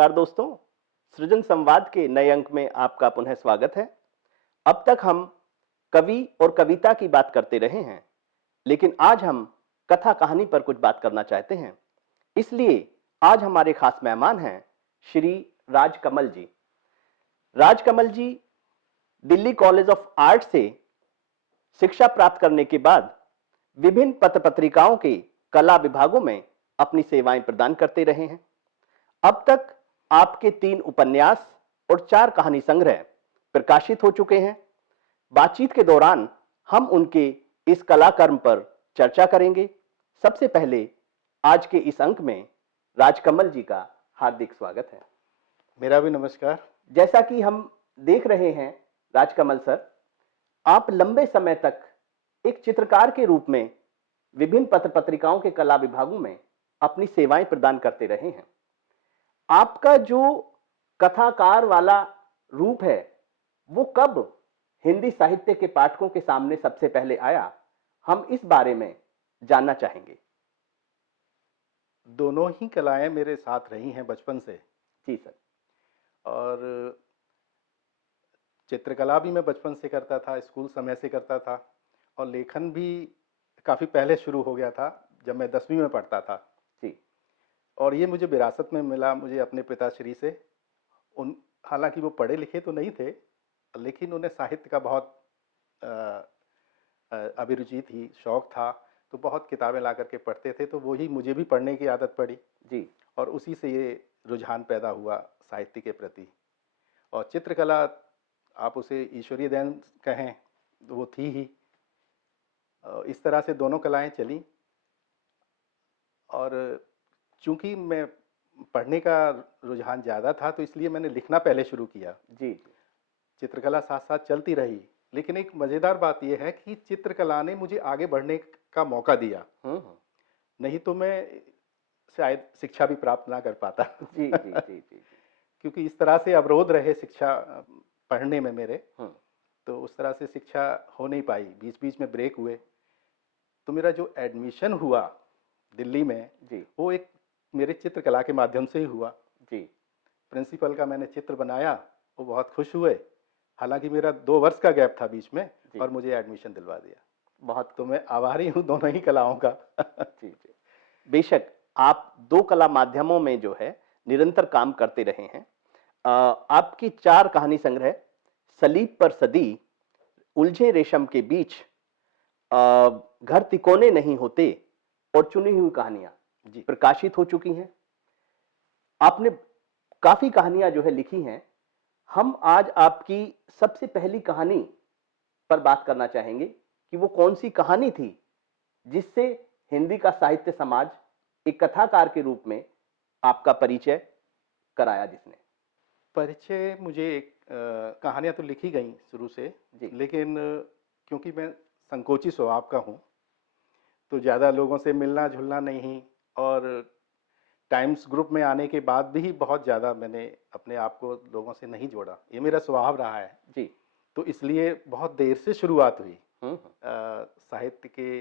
नमस्कार दोस्तों, सृजन संवाद के नए अंक में आपका पुनः स्वागत है। अब तक हम कवि और कविता की बात करते रहे हैं, लेकिन आज हम कथा कहानी पर कुछ बात करना चाहते हैं। इसलिए आज हमारे खास मेहमान हैं श्री राजकमल जी। राजकमल जी दिल्ली कॉलेज ऑफ आर्ट से शिक्षा प्राप्त करने के बाद विभिन्न पत्र पत्रिकाओं के कला विभागों में अपनी सेवाएं प्रदान करते रहे हैं। अब तक आपके 3 उपन्यास और 4 कहानी संग्रह प्रकाशित हो चुके हैं। बातचीत के दौरान हम उनके इस कलाकर्म पर चर्चा करेंगे। सबसे पहले आज के इस अंक में राजकमल जी का हार्दिक स्वागत है। मेरा भी नमस्कार। जैसा कि हम देख रहे हैं राजकमल सर, आप लंबे समय तक एक चित्रकार के रूप में विभिन्न पत्र पत्रिकाओं के कला विभागों में अपनी सेवाएं प्रदान करते रहे हैं। आपका जो कथाकार वाला रूप है, वो कब हिंदी साहित्य के पाठकों के सामने सबसे पहले आया, हम इस बारे में जानना चाहेंगे। दोनों ही कलाएं मेरे साथ रही हैं बचपन से। जी सर। और चित्रकला भी मैं बचपन से करता था, स्कूल समय से करता था, और लेखन भी काफ़ी पहले शुरू हो गया था जब मैं 10वीं में पढ़ता था। जी। और ये मुझे विरासत में मिला, मुझे अपने पिताश्री से। उन हालांकि वो पढ़े लिखे तो नहीं थे, लेकिन उन्हें साहित्य का बहुत अभिरुचि थी, शौक था, तो बहुत किताबें ला करके पढ़ते थे, तो वही मुझे भी पढ़ने की आदत पड़ी। जी। और उसी से ये रुझान पैदा हुआ साहित्य के प्रति। और चित्रकला, आप उसे ईश्वरीय देन कहें तो वो थी ही। इस तरह से दोनों कलाएं चली। और चूंकि मैं पढ़ने का रुझान ज़्यादा था, तो इसलिए मैंने लिखना पहले शुरू किया। जी। चित्रकला साथ साथ चलती रही, लेकिन एक मज़ेदार बात यह है कि चित्रकला ने मुझे आगे बढ़ने का मौका दिया। नहीं तो मैं शायद शिक्षा भी प्राप्त ना कर पाता। जी जी जी जी। क्योंकि इस तरह से अवरोध रहे शिक्षा पढ़ने में मेरे, तो उस तरह से शिक्षा हो नहीं पाई, बीच बीच में ब्रेक हुए। तो मेरा जो एडमिशन हुआ दिल्ली में जी। वो एक मेरे चित्रकला के माध्यम से ही हुआ। जी। प्रिंसिपल का मैंने चित्र बनाया, वो बहुत खुश हुए। हालांकि मेरा 2 वर्ष का गैप था बीच में, और मुझे एडमिशन दिलवा दिया। बहुत तो मैं आभारी हूँ दोनों ही कलाओं का। जी जी। बेशक आप 2 कला माध्यमों में जो है निरंतर काम करते रहे हैं। आपकी 4 कहानी संग्रह सलीब पर सदी, उलझे रेशम के बीच, घर तिकोने नहीं होते और चुनी हुई कहानियां जी। प्रकाशित हो चुकी हैं। आपने काफी कहानियां जो है लिखी हैं। हम आज आपकी सबसे पहली कहानी पर बात करना चाहेंगे कि वो कौन सी कहानी थी जिससे हिंदी का साहित्य समाज एक कथाकार के रूप में आपका परिचय कराया। जिसने परिचय मुझे एक कहानियाँ तो लिखी गई शुरू से, लेकिन क्योंकि मैं संकोची स्वभाव का हूँ, तो ज़्यादा लोगों से मिलना जुलना नहीं, और टाइम्स ग्रुप में आने के बाद भी बहुत ज़्यादा मैंने अपने आप को लोगों से नहीं जोड़ा। ये मेरा स्वभाव रहा है जी। तो इसलिए बहुत देर से शुरुआत हुई। साहित्य के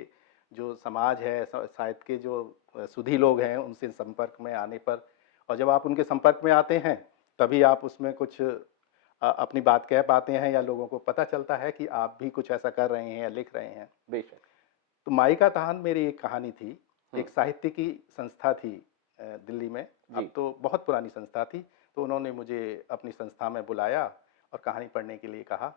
जो समाज है, साहित्य के जो सुधी लोग हैं, उनसे संपर्क में आने पर, और जब आप उनके संपर्क में आते हैं तभी आप उसमें कुछ अपनी बात कह पाते हैं, या लोगों को पता चलता है कि आप भी कुछ ऐसा कर रहे हैं या लिख रहे हैं। बेशक। तो माई का तहान मेरी एक कहानी थी। एक साहित्य की संस्था थी दिल्ली में, अब तो बहुत पुरानी संस्था थी। तो उन्होंने मुझे अपनी संस्था में बुलाया और कहानी पढ़ने के लिए कहा,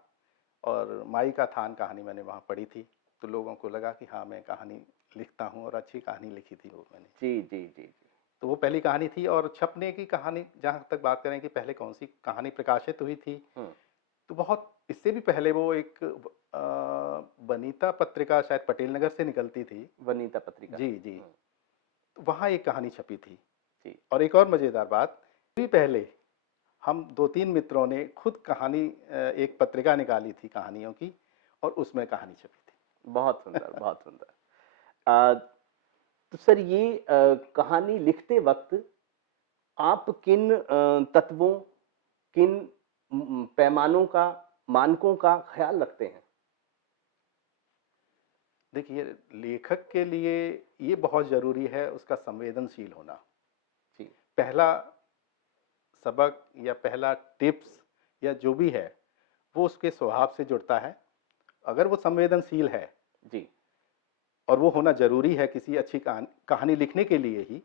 और माई का थान कहानी मैंने वहाँ पढ़ी थी। तो लोगों को लगा कि हाँ, मैं कहानी लिखता हूँ, और अच्छी कहानी लिखी थी वो मैंने। जी जी जी जी। तो वो पहली कहानी थी। और छपने की कहानी जहाँ तक बात करें कि पहले कौन सी कहानी प्रकाशित हुई थी, तो बहुत इससे भी पहले वो एक वनिता पत्रिका शायद पटेल नगर से निकलती थी। वनिता पत्रिका। जी जी। तो वहाँ एक कहानी छपी थी जी। और एक और मज़ेदार बात, भी पहले हम 2-3 मित्रों ने खुद कहानी, एक पत्रिका निकाली थी कहानियों की, और उसमें कहानी छपी थी। बहुत सुंदर, बहुत सुंदर। तो सर ये कहानी लिखते वक्त आप किन तत्वों, किन पैमानों का, मानकों का ख्याल रखते हैं? देखिए, लेखक के लिए ये बहुत ज़रूरी है उसका संवेदनशील होना। जी। पहला सबक या पहला टिप्स या जो भी है, वो उसके स्वभाव से जुड़ता है। अगर वो संवेदनशील है जी। और वो होना ज़रूरी है किसी अच्छी कहानी लिखने के लिए ही।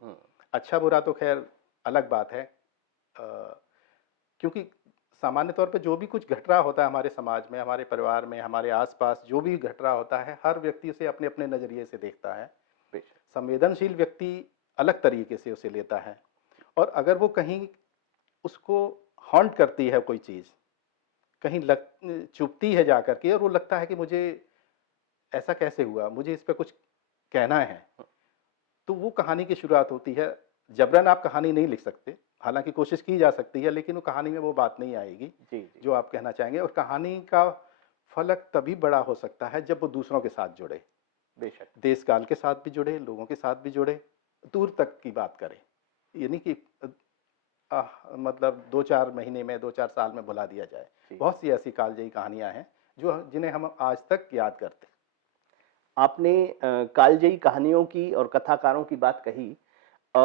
अच्छा-बुरा तो ख़ैर अलग बात है। क्योंकि सामान्य तौर पे जो भी कुछ घट रहा होता है हमारे समाज में, हमारे परिवार में, हमारे आस-पास जो भी घट रहा होता है, हर व्यक्ति उसे अपने-अपने नज़रिए से देखता है। बेशक। संवेदनशील व्यक्ति अलग तरीके से उसे लेता है और अगर वो कहीं उसको हॉन्ट करती है कोई चीज़, कहीं चुभती है जा कर के और वो लगता है कि मुझे ऐसा कैसे हुआ? मुझे इस पे कुछ कहना है। तो वो कहानी की शुरुआत होती है। जबरन आप कहानी नहीं लिख सकते, हालाँकि कोशिश की जा सकती है, लेकिन वो कहानी में वो बात नहीं आएगी, जी, जी। जो आप कहना चाहेंगे और कहानी का फलक तभी बड़ा हो सकता है जब वो दूसरों के साथ जुड़े। बेशक। देश-काल के साथ भी जुड़े, लोगों के साथ भी जुड़े, दूर तक की बात करे। ये नहीं कि मतलब 2-4 महीने में, 2-4 साल में भुला दिया जाए। जी। बहुत सी ऐसी कालजयी कहानियाँ हैं, जिन्हें हम आज तक याद करते हैं। आपने कालजयी कहानियों की और कथाकारों की बात कही। अ,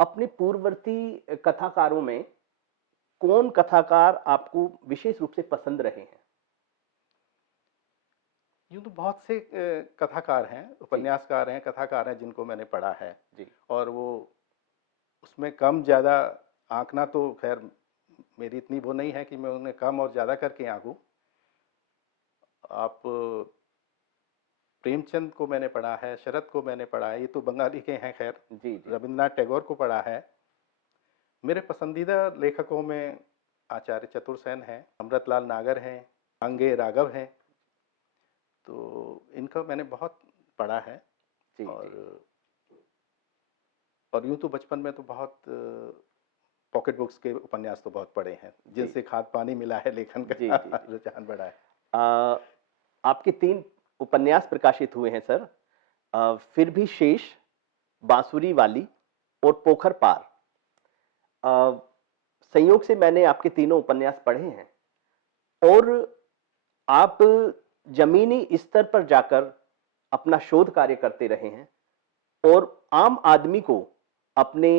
अपने पूर्ववर्ती कथाकारों में कौन कथाकार आपको विशेष रूप से पसंद रहे हैं? यूँ तो बहुत से कथाकार हैं, जी, उपन्यासकार हैं, कथाकार हैं जिनको मैंने पढ़ा है जी। और वो उसमें कम-ज़्यादा आँकना तो ख़ैर मेरी इतनी वो नहीं है कि मैं उन्हें कम और ज़्यादा करके आँकूँ। आप प्रेमचंद को मैंने पढ़ा है, शरद को मैंने पढ़ा है, ये तो बंगाली के हैं ख़ैर। जी, जी। रवींद्रनाथ टैगोर को पढ़ा है। मेरे पसंदीदा लेखकों में आचार्य चतुरसेन हैं, अमृतलाल नागर हैं, आंगे राघव हैं। तो इनका मैंने बहुत पढ़ा है जी, जी। और यूँ तो बचपन में तो बहुत पॉकेट बुक्स के उपन्यास तो बहुत पढ़े हैं, जी। जिनसे खाद-पानी मिला है लेखन जी, का जी, जी। रुझान बढ़ा है। अ, आपके 3 उपन्यास प्रकाशित हुए हैं सर। फिर भी शेष, बांसुरी वाली और पोखर पार। अ, संयोग से मैंने आपके तीनों उपन्यास पढ़े हैं और आप ज़मीनी स्तर पर जाकर अपना शोध कार्य करते रहे हैं और आम आदमी को अपने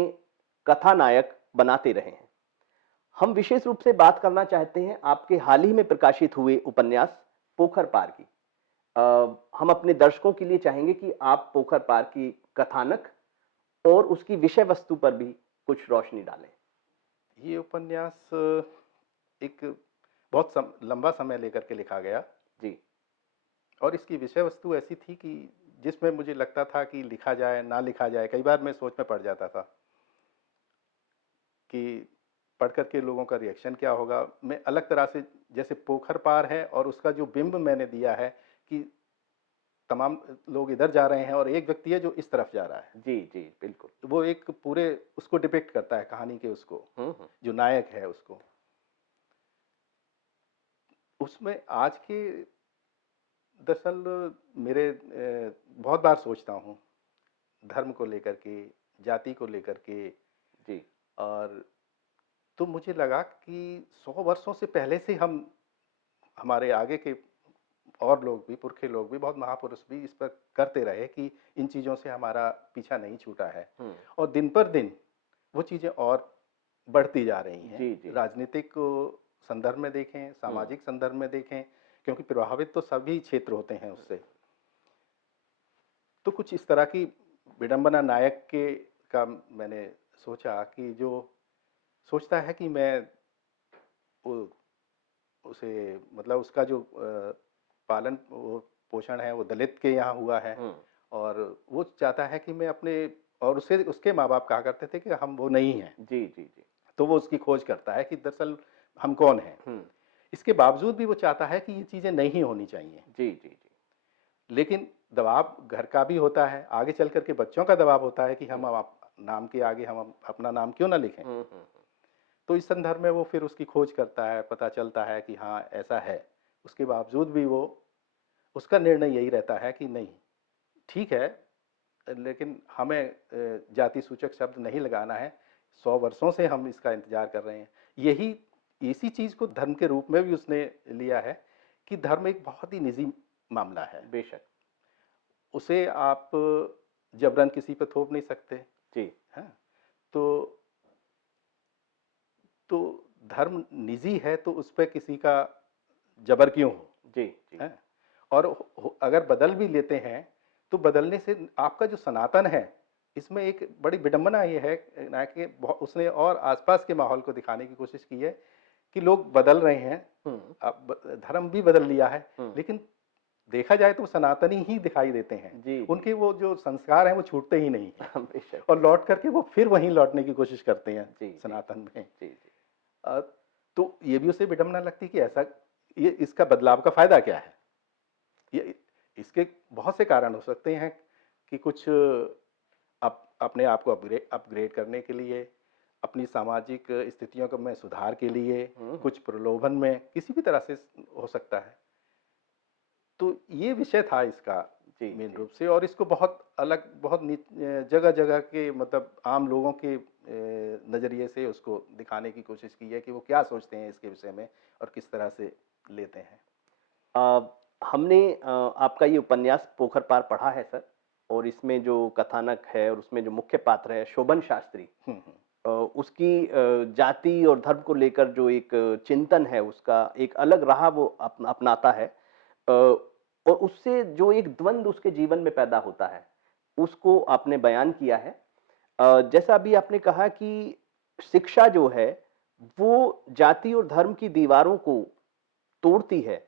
कथानायक बनाते रहे हैं। हम विशेष रूप से बात करना चाहते हैं आपके हाल ही में प्रकाशित हुए उपन्यास पोखर पार की। अ, हम अपने दर्शकों के लिए चाहेंगे कि आप पोखर पार की कथानक और उसकी विषय वस्तु पर भी कुछ रोशनी डालें। ये उपन्यास एक बहुत लंबा समय लेकर के लिखा गया जी। और इसकी विषय वस्तु ऐसी थी कि जिसमें मुझे लगता था कि लिखा जाए, ना लिखा जाए। कई बार मैं सोच में पड़ जाता था कि पढ़ कर के लोगों का रिएक्शन क्या होगा। मैं अलग तरह से जैसे पोखर पार है और उसका जो बिंब मैंने दिया है कि तमाम लोग इधर जा रहे हैं और एक व्यक्ति है जो इस तरफ जा रहा है। जी, जी, बिल्कुल। वो एक पूरे उसको डिपिक्ट करता है कहानी के उसको, हुँ, हुँ। जो नायक है उसको। उसमें आज के दरअसल मेरे बहुत बार सोचता हूँ, धर्म को लेकर के, जाति को लेकर के जी। और तो मुझे लगा कि 100 वर्षों से पहले से हम हमारे आगे के और लोग भी, पुरखे लोग भी, बहुत महापुरुष भी इस पर करते रहे कि इन चीज़ों से हमारा पीछा नहीं छूटा है। हुँ। और दिन पर दिन वो चीज़ें और बढ़ती जा रही हैं। जी, जी। राजनीतिक संदर्भ में देखें, हुँ। सामाजिक संदर्भ में देखें, क्योंकि प्रभावित तो सभी क्षेत्र होते हैं उससे। तो कुछ इस तरह की विडंबना नायक के का मैंने सोचा कि जो सोचता है कि मैं वो उसे मतलब उसका जो पालन वो पोषण है वो दलित के यहाँ हुआ है हुँ। और वो चाहता है कि मैं अपने और उसे उसके माँ-बाप कहा करते थे कि हम वो नहीं हैं। जी, जी, जी। तो वो उसकी खोज करता है कि दरअसल हम कौन हैं। हुँ। इसके बावजूद भी वो चाहता है कि ये चीज़ें नहीं होनी चाहिए। जी, जी, जी। लेकिन दबाव घर का भी होता है, आगे चल कर के बच्चों का दबाव होता है कि हम हुँ। नाम के आगे हम अपना नाम क्यों ना लिखें। हुँ, हुँ, हुँ। तो इस संदर्भ में वो फिर उसकी खोज करता है, पता चलता है कि हाँ, ऐसा है। उसके बावजूद भी वो उसका निर्णय यही रहता है कि नहीं, ठीक है, लेकिन हमें जाति सूचक शब्द नहीं लगाना है। 100 वर्षों से हम इसका इंतज़ार कर रहे हैं। यही इसी चीज़ को धर्म के रूप में भी उसने लिया है कि धर्म एक बहुत ही निजी मामला है। बेशक। उसे आप जबरन किसी पे थोप नहीं सकते, जी। हैं? तो तो धर्म निजी है तो उस पे किसी का जबर क्यों हो, जी, जी। हैं? और अगर बदल भी लेते हैं, तो बदलने से आपका जो सनातन है, इसमें एक बड़ी विडंबना ये है ना कि उसने और आसपास के माहौल को दिखाने की कोशिश की है कि लोग बदल रहे हैं, हुँ, अब धर्म भी बदल लिया है, हुँ। लेकिन देखा जाए तो सनातनी ही दिखाई देते हैं। जी, जी। उनके वो जो संस्कार हैं वो छूटते ही नहीं हैं बेशक, और लौट करके वो फिर वहीं लौटने की कोशिश करते हैं जी, जी, सनातन में। जी, जी। अ, तो ये भी उसे विडंबना लगती है कि ऐसा ये इसका बदलाव का फ़ायदा क्या है? ये इसके बहुत से कारण हो सकते हैं कि कुछ अपने आप को अपग्रेड करने के लिए, अपनी सामाजिक स्थितियों में सुधार के लिए, हुँ, हुँ। कुछ प्रलोभन में, किसी भी तरह से हो सकता है। तो ये विषय था इसका जी, मेन जी। रूप से, और इसको बहुत अलग, बहुत जगह-जगह के मतलब आम लोगों के नज़रिए से उसको दिखाने की कोशिश की है कि वो क्या सोचते हैं इसके विषय में और किस तरह से लेते हैं। हमने आपका ये उपन्यास पोखर पार पढ़ा है सर, और इसमें जो कथानक है और उसमें जो मुख्य पात्र है शोभन शास्त्री, हुँ, हुँ। उसकी जाति और धर्म को लेकर जो एक चिंतन है उसका एक अलग राह वो अपनाता है, और उससे जो एक द्वंद उसके जीवन में पैदा होता है, उसको आपने बयान किया है। जैसा अभी आपने कहा कि शिक्षा जो है, वो जाति और धर्म की दीवारों को तोड़ती है,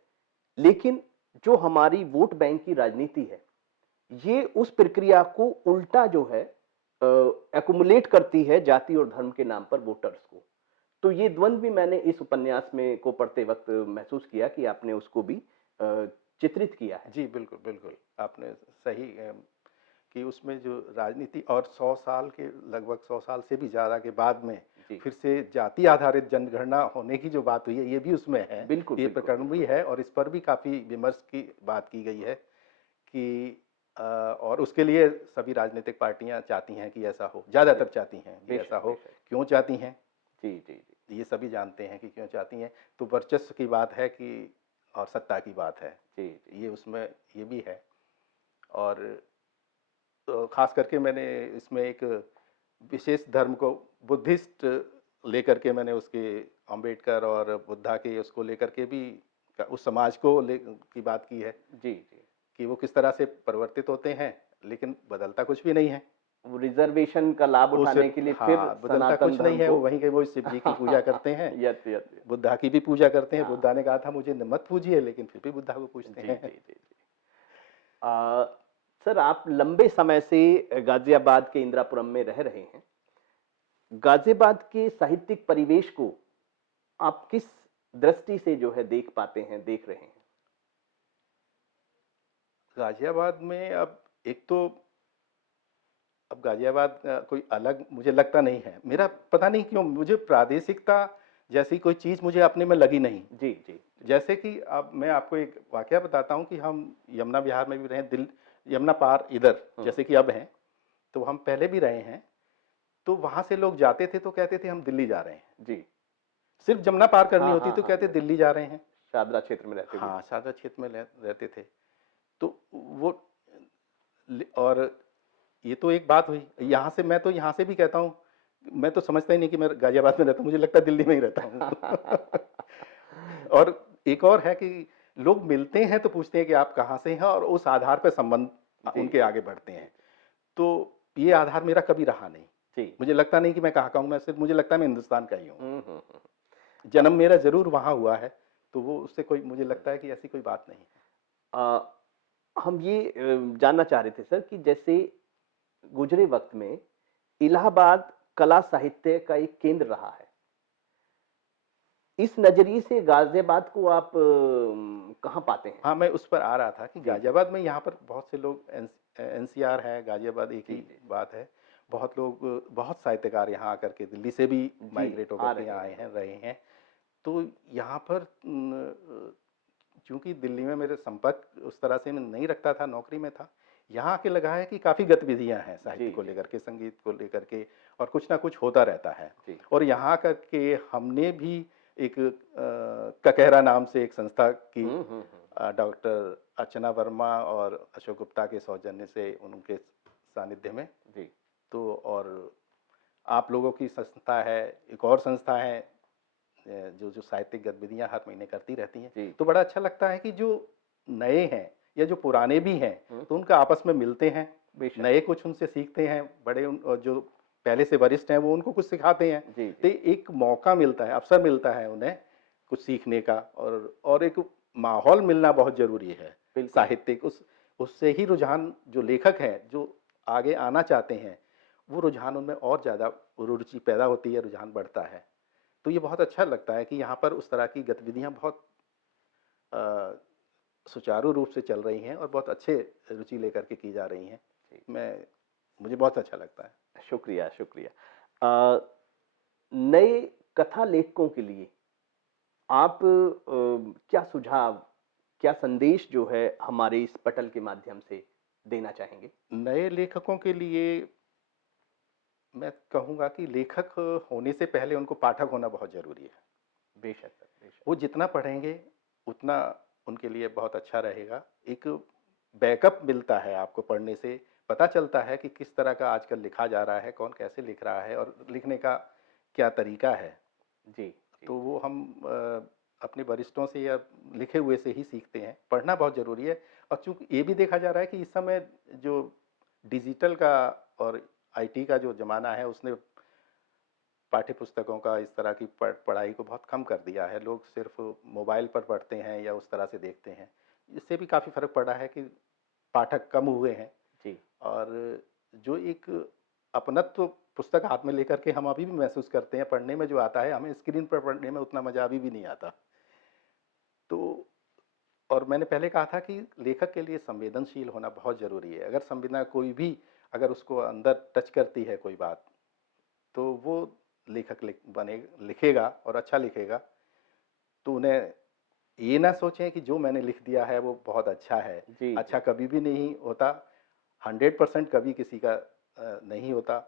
लेकिन जो हमारी वोट बैंक की राजनीति है, ये उस प्रक्रिया को उल्टा जो है एक्युमुलेट करती है जाति और धर्म के नाम पर वोटर्स को। तो ये द्वंद भी मैंने इस उपन्यास में को पढ़ते वक़्त महसूस किया कि आपने उसको भी चित्रित किया है। जी, बिल्कुल, बिल्कुल। आपने सही कि उसमें जो राजनीति और 100 साल के लगभग 100 साल से भी ज़्यादा के बाद में जी, फिर से जाति आधारित जनगणना होने की जो बात हुई है, ये भी उसमें है। बिल्कुल, ये बिल्कुल, प्रकरण भी बिल्कुल। है और इस पर भी काफ़ी विमर्श की बात की गई है कि और उसके लिए सभी राजनीतिक पार्टियाँ चाहती हैं कि ऐसा हो, ज़्यादातर चाहती हैं कि ऐसा बेशक, हो। बेशक। क्यों चाहती हैं? जी, जी, जी। ये सभी जानते हैं कि क्यों चाहती हैं। तो वर्चस्व की बात है कि और सत्ता की बात है। जी, जी। ये उसमें ये भी है। और ख़ास करके मैंने इसमें एक विशेष धर्म को बुद्धिस्ट लेकर के मैंने उसके अम्बेडकर और बुद्धा के उसको लेकर के भी उस समाज को ले की बात की है जी, जी। कि वो किस तरह से परिवर्तित होते हैं, लेकिन बदलता कुछ भी नहीं है। वो रिज़र्वेशन का लाभ उसे उठाने के लिए फिर हाँ, बदलता सनातन कुछ नहीं धर्म है, को वो वहीं के वो शिव जी की पूजा करते हैं, यस, यस, यस। बुद्धा की भी पूजा करते हैं। हाँ। बुद्धा ने कहा था मुझे मत पूजिए, लेकिन फिर भी बुद्धा को पूजते जी, हैं। जी, जी, जी। सर आप लंबे समय से गाज़ियाबाद के इंदिरापुरम में रह रहे हैं। गाज़ियाबाद के साहित्यिक परिवेश को आप किस दृष्टि से जो है देख पाते हैं, देख रहे हैं? गाज़ियाबाद में अब गाज़ियाबाद कोई अलग मुझे लगता नहीं है। मेरा पता नहीं क्यों मुझे प्रादेशिकता जैसी कोई चीज़ मुझे अपने में लगी नहीं। जी, जी, जी। जैसे कि अब मैं आपको एक वाकया बताता हूँ कि हम यमुना विहार में भी रहे, यमुना पार इधर हुँ। जैसे कि अब हैं, तो हम पहले भी रहे हैं। तो वहाँ से लोग जाते थे तो कहते थे हम दिल्ली जा रहे हैं। जी। सिर्फ़ जमुना पार करनी हाँ, होती हाँ, तो हाँ, कहते यस। दिल्ली जा रहे हैं। शादरा क्षेत्र में रहते हुए। हाँ, सादा क्षेत्र में रहते थे। तो वो और ये तो एक बात हुई। यहाँ से मैं तो यहाँ से भी कहता हूँ, मैं तो समझता ही नहीं कि मैं गाज़ियाबाद में रहता हूँ, मुझे लगता है दिल्ली में ही रहता हूँ। और एक और है कि लोग मिलते हैं तो पूछते हैं कि आप कहाँ से हैं और उस आधार पे संबंध जी, उनके जी, आगे बढ़ते जी, हैं। तो ये आधार मेरा कभी रहा नहीं। जी। मुझे लगता नहीं कि मैं कहाँ का हूँ, मैं सिर्फ़ मुझे लगता है मैं हिंदुस्तान का ही हूँ। हुँ, हुँ, हुँ। जन्म मेरा ज़रूर वहाँ हुआ है, तो वो उससे कोई मुझे लगता है कि ऐसी कोई बात नहीं है। अ, हम ये जानना चाह रहे थे सर कि जैसे गुज़रे वक़्त में इलाहाबाद कला साहित्य का एक केंद्र रहा है। इस नज़रिए से गाज़ियाबाद को आप कहाँ पाते हैं? हाँ, मैं उस पर आ रहा था कि जी, जी। गाज़ियाबाद में यहाँ पर बहुत से लोग एनसीआर है, गाज़ियाबाद एक जी, ही जी। बात है। बहुत लोग बहुत साहित्यकार यहाँ आकर के दिल्ली से भी जी, माइग्रेट होकर आ के रहे यहाँ आए हैं। हैं, रहे हैं। तो यहाँ पर चूँकि दिल्ली में मेरे संपर्क उस तरह से मैं नहीं रखता था, नौकरी में था। यहाँ आके लगा है कि काफ़ी गतिविधियाँ हैं जी, साहित्य को जी, लेकर के, संगीत को लेकर के और कुछ ना कुछ होता रहता है। जी। और यहाँ आकर के हमने भी एक ककेहरा नाम से एक संस्था की हुँ, हुँ, हुँ। डॉक्टर अर्चना वर्मा और अशोक गुप्ता के सौजन्य से उनके सानिध्य में। जी। तो और आप लोगों की संस्था है, एक और संस्था है जो जो साहित्यिक गतिविधियां हर महीने करती रहती हैं, जी। तो बड़ा अच्छा लगता है कि जो नए हैं या जो पुराने भी हैं, हम्म, तो उनका आपस में मिलते हैं, बेशक। नए कुछ उनसे सीखते हैं, और जो पहले से वरिष्ठ हैं वो उनको कुछ सिखाते हैं। जी तो जी एक मौका मिलता है, अवसर मिलता है उन्हें कुछ सीखने का, और एक माहौल मिलना बहुत जरूरी है बिल्कुल। साहित्यिक। उससे ही रुझान, जो लेखक हैं जो आगे आना चाहते हैं, वो रुझान उनमें और ज़्यादा रुचि पैदा होती है, रुझान बढ़ता है। तो ये बहुत अच्छा लगता है कि यहाँ पर उस तरह की गतिविधियाँ बहुत अ, सुचारू रूप से चल रही हैं और बहुत अच्छे रुचि लेकर के की जा रही हैं। जी। मैं मुझे बहुत अच्छा लगता है। शुक्रिया शुक्रिया। नए कथा लेखकों के लिए आप क्या सुझाव, क्या संदेश जो है हमारे इस पटल के माध्यम से देना चाहेंगे? नए लेखकों के लिए मैं कहूँगा कि लेखक होने से पहले उनको पाठक होना बहुत ज़रूरी है। बेशक सर, बेशक। वो जितना पढ़ेंगे, उतना उनके लिए बहुत अच्छा रहेगा। एक बैकअप मिलता है आपको पढ़ने से, पता चलता है कि किस तरह का आजकल लिखा जा रहा है, कौन कैसे लिख रहा है और लिखने का क्या तरीका है। जी, जी। तो वो हम अपने वरिष्ठों से या लिखे हुए से ही सीखते हैं। पढ़ना बहुत ज़रूरी है, और चूँकि ये भी देखा जा रहा है कि इस समय जो डिजिटल का और आईटी का जो ज़माना है, उसने पाठ्य पुस्तकों का इस तरह की पढ़ाई को बहुत कम कर दिया है। लोग सिर्फ मोबाइल पर पढ़ते हैं या उस तरह से देखते हैं। इससे भी काफ़ी फ़र्क पड़ा है कि पाठक कम हुए हैं, जी। और जो एक अपनत्व पुस्तक हाथ में लेकर के हम अभी भी महसूस करते हैं पढ़ने में जो आता है, हमें स्क्रीन पर पढ़ने में उतना मज़ा अभी भी नहीं आता। तो और मैंने पहले कहा था कि लेखक के लिए संवेदनशील होना बहुत ज़रूरी है। अगर संवेदना कोई भी, अगर उसको अंदर टच करती है कोई बात, तो वो लेखक लिखेगा और अच्छा लिखेगा। तो उन्हें ये ना सोचें कि जो मैंने लिख दिया है वो बहुत अच्छा है। जी, अच्छा जी। कभी भी नहीं होता, 100% कभी किसी का नहीं होता।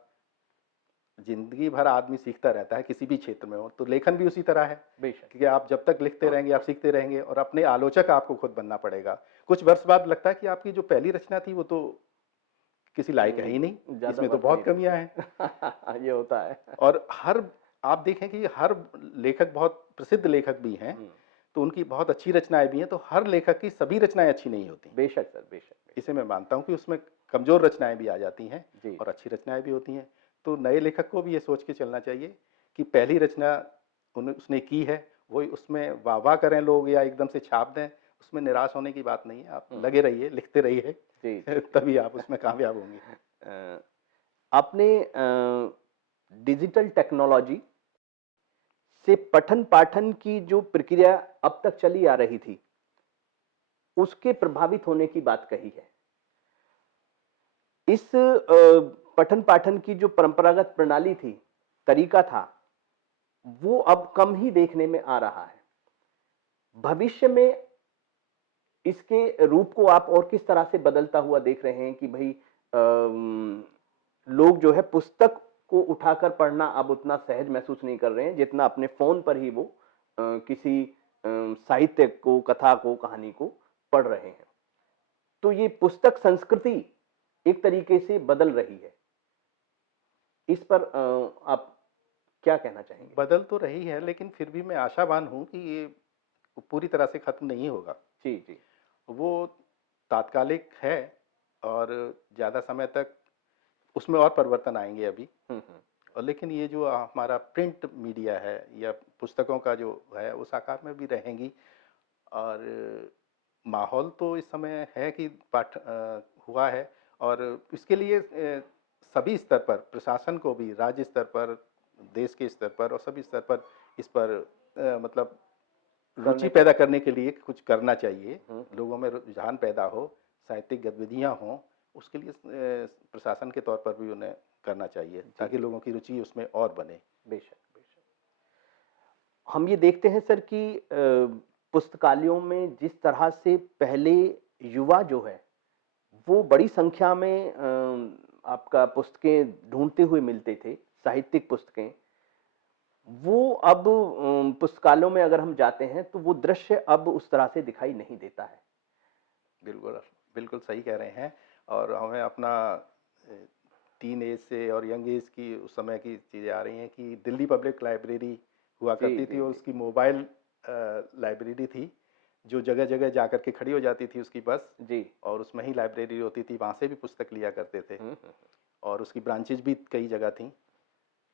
ज़िंदगी भर आदमी सीखता रहता है, किसी भी क्षेत्र में हो, तो लेखन भी उसी तरह है। बेशक। क्योंकि आप जब तक लिखते रहेंगे, आप सीखते रहेंगे, और अपने आलोचक आपको खुद बनना पड़ेगा। कुछ वर्ष बाद लगता है कि आपकी जो पहली रचना थी वो तो किसी लायक है ही नहीं, ज़्यादा इसमें तो वर्थ नहीं बहुत कमियाँ हैं। रखती। ये होता है। और हर आप देखें कि हर लेखक, बहुत प्रसिद्ध लेखक भी हैं, हुँ। तो उनकी बहुत अच्छी रचनाएँ भी हैं, तो हर लेखक की सभी रचनाएँ अच्छी नहीं होती। बेशक सर, बेशक, बेशक। इसे मैं मानता हूँ कि उसमें कमज़ोर रचनाएँ भी आ जाती हैं जी, और जी। अच्छी रचनाएँ भी होती हैं। तो नए लेखक को भी ये सोच के चलना चाहिए कि पहली रचना उसने की है, वही उसमें वाह-वाह करें लोग या एकदम से छाप दें, उसमें निराश होने की बात नहीं है। आप हुँ। लगे रहिए, लिखते रहिए, जी, जी, जी। तभी आप उसमें कामयाब होंगे। अ, आपने डिजिटल टेक्नोलॉजी से पठन-पाठन की जो प्रक्रिया अब तक चली आ रही थी, उसके प्रभावित होने की बात कही है। इस पठन-पाठन की जो परंपरागत प्रणाली थी, तरीका था, वो अब कम ही देखने में आ रहा है। भविष्य में इसके रूप को आप और किस तरह से बदलता हुआ देख रहे हैं कि भई लोग जो है पुस्तक को उठाकर पढ़ना अब उतना सहज महसूस नहीं कर रहे हैं, जितना अपने फ़ोन पर ही वो किसी साहित्य को, कथा को, कहानी को पढ़ रहे हैं। तो ये पुस्तक संस्कृति एक तरीके से बदल रही है। इस पर आप क्या कहना चाहेंगे? बदल तो रही है, लेकिन फिर भी मैं आशावान हूँ कि ये पूरी तरह से खत्म नहीं होगा। जी, जी। वो तात्कालिक है, और ज़्यादा समय तक उसमें और परिवर्तन आएँगे अभी। हुँ, हुँ। और लेकिन ये जो हमारा प्रिंट मीडिया है या पुस्तकों का जो है, उस आकार में भी रहेंगी। और माहौल तो इस समय है कि हुआ है, और इसके लिए सभी स्तर पर, प्रशासन को भी, राज्य स्तर पर, देश के स्तर पर और सभी स्तर पर इस पर मतलब रुचि करने का पैदा करने के लिए कुछ करना चाहिए। हुँ, हुँ। लोगों में रुझान पैदा हो, साहित्यिक गतिविधियाँ हों, उसके लिए प्रशासन के तौर पर भी उन्हें करना चाहिए, जी, ताकि लोगों की रुचि उसमें और बने। बेशक, बेशक। हम ये देखते हैं सर कि पुस्तकालयों में जिस तरह से पहले युवा जो है, वो बड़ी संख्या में आपका पुस्तकें ढूँढते हुए मिलते थे, साहित्यिक पुस्तकें। वो अब पुस्तकालयों में अगर हम जाते हैं, तो वो दृश्य अब उस तरह से दिखाई नहीं देता है। बिल्कुल, बिल्कुल सही कह रहे हैं। और हमें अपना टीन एज से और यंग एज की उस समय की चीज़ें आ रही हैं कि दिल्ली पब्लिक लाइब्रेरी हुआ जी, करती जी, थी, और जी। उसकी मोबाइल लाइब्रेरी थी, जो जगह-जगह जाकर के खड़ी हो जाती थी उसकी बस, जी। और उसमें ही लाइब्रेरी होती थी, वहाँ से भी पुस्तक लिया करते थे, हुँ। और उसकी ब्रांचेज़ भी कई जगह थीं।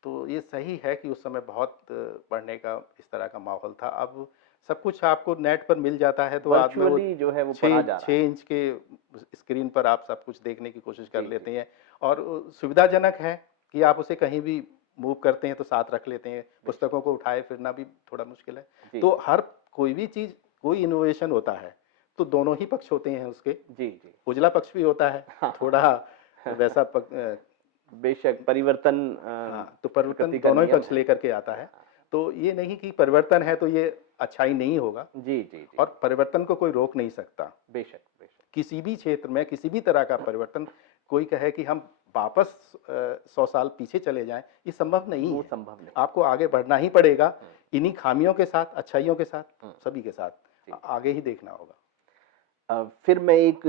तो ये सही है कि उस समय बहुत पढ़ने का इस तरह का माहौल था। अब सब कुछ आपको नेट पर मिल जाता है, तो आदमी वो वर्चुअली जो है वो पढ़ा जा रहा 6 है। इंच के स्क्रीन पर आप सब कुछ देखने की कोशिश कर जी, जी। लेते हैं, और सुविधाजनक है कि आप उसे कहीं भी मूव करते हैं तो साथ रख लेते हैं। बेशक। पुस्तकों को उठाए फिरना भी थोड़ा मुश्किल है। जी, तो जी। हर कोई भी चीज़, कोई इनोवेशन होता है, तो दोनों ही पक्ष होते हैं उसके। जी, जी। उजला पक्ष भी होता है, हाँ, थोड़ा हाँ। वैसा बेशक परिवर्तन हाँ, तो परिवर्तन प्रकृति का दोनों ही नियम पक्ष है। लेकर के आता है। हाँ। तो ये नहीं कि परिवर्तन है तो ये अच्छाई नहीं होगा, जी, जी, जी। और परिवर्तन को कोई रोक नहीं सकता। बेशक, बेशक। किसी भी क्षेत्र में किसी भी तरह का परिवर्तन, कोई कहे कि हम वापस 100 साल पीछे चले जाएँ, ये संभव नहीं वो है। संभव नहीं। आपको आगे बढ़ना ही पड़ेगा, हुँ, इन्हीं खामियों के साथ, अच्छाइयों के साथ, हुँ। सभी के साथ जी। आगे ही देखना होगा। फिर मैं एक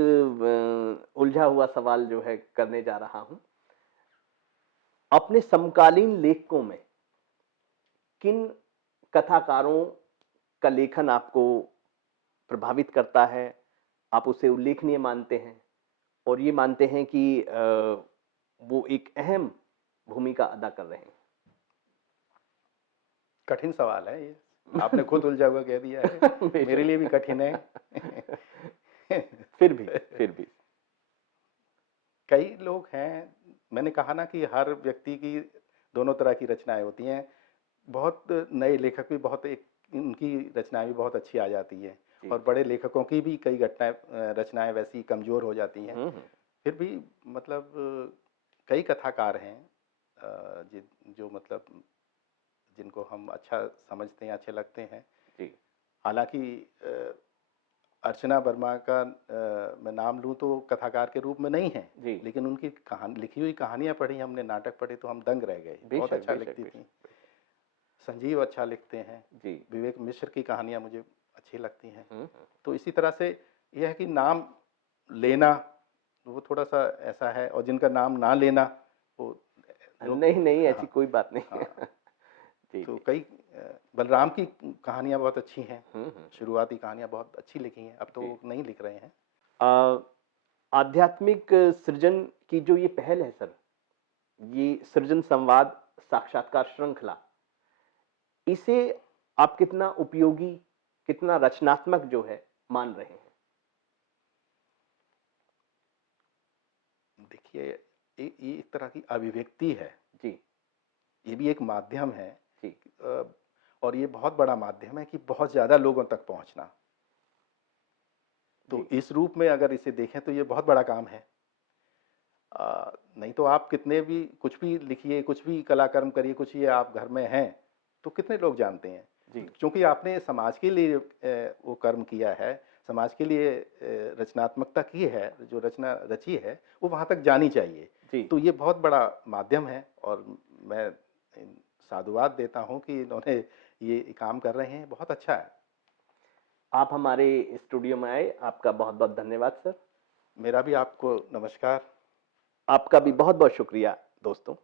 उलझा हुआ सवाल जो है करने जा रहा हूँ। अपने समकालीन लेखकों में किन कथाकारों का लेखन आपको प्रभावित करता है? आप उसे उल्लेखनीय मानते हैं और ये मानते हैं कि वो एक अहम भूमिका अदा कर रहे हैं? कठिन सवाल है ये। आपने खुद उलझा हुआ कह दिया है। मेरे लिए भी कठिन है। फिर भी, फिर भी। कई लोग हैं, मैंने कहा ना कि हर व्यक्ति की दोनों तरह की रचनाएँ होती हैं। बहुत नए लेखक भी बहुत एक उनकी रचनाएँ भी बहुत अच्छी आ जाती हैं, जी। और बड़े लेखकों की भी कई रचनाएँ वैसी कमज़ोर हो जाती हैं। हुँ, हुँ। फिर भी मतलब कई कथाकार हैं जो मतलब जिनको हम अच्छा समझते हैं, अच्छे लगते हैं। जी, हालाँकि अर्चना वर्मा का मैं नाम लूँ तो कथाकार के रूप में नहीं हैं, जी। लेकिन उनकी लिखी हुई कहानियाँ पढ़ी हमने, नाटक पढ़े, तो हम दंग रह गए। बहुत बेशक, अच्छा बेशक, लिखती थीं। बेशक। संजीव अच्छा लिखते हैं। जी। विवेक मिश्र की कहानियाँ मुझे अच्छी लगती हैं। हुँ, हुँ। तो इसी तरह से ये है कि नाम लेना, वो थोड़ा-सा ऐसा है, और जिनका नाम ना लेना, वो लोग। नहीं, नहीं, ऐसी हाँ, कोई बात नहीं है। हाँ। जी, तो जी। कई बलराम की कहानियाँ बहुत अच्छी हैं। हुँ, हुँ। शुरुआती कहानियाँ बहुत अच्छी लिखी हैं, अब तो जी। वो नहीं लिख रहे हैं। अ, आध्यात्मिक सृजन की जो ये पहल है सर, ये सृजन संवाद साक्षात्कार श्रृंखला, इसे आप कितना उपयोगी, कितना रचनात्मक जो है मान रहे हैं? देखिए, ये एक तरह की अभिव्यक्ति है। जी, ये भी एक माध्यम है, जी, अ, और ये बहुत बड़ा माध्यम है कि बहुत ज़्यादा लोगों तक पहुँचना। तो जी, इस रूप में अगर इसे देखें तो ये बहुत बड़ा काम है। नहीं तो आप कितने भी कुछ भी लिखिए, कुछ भी कलाकर्म करिए, कुछ ये आप घर में हैं, तो कितने लोग जानते हैं? जी, क्योंकि आपने समाज के लिए वो कर्म किया है, समाज के लिए रचनात्मकता की है, जो रचना रची है, वो वहाँ तक जानी चाहिए। जी। तो ये बहुत बड़ा माध्यम है, और मैं साधुवाद देता हूँ कि इन्होंने ये काम कर रहे हैं, बहुत अच्छा है। आप हमारे स्टूडियो में आए, आपका बहुत-बहुत धन्यवाद सर। मेरा भी आपको नमस्कार। आपका भी और बहुत-बहुत शुक्रिया दोस्तों।